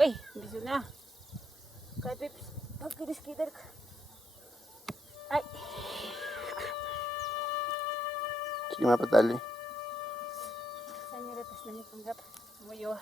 Uy, biso na. Kahit pips, pagkilis-kider ka. Ay. Sige, mapatali. Saan yung retas na may panggap? Muyo.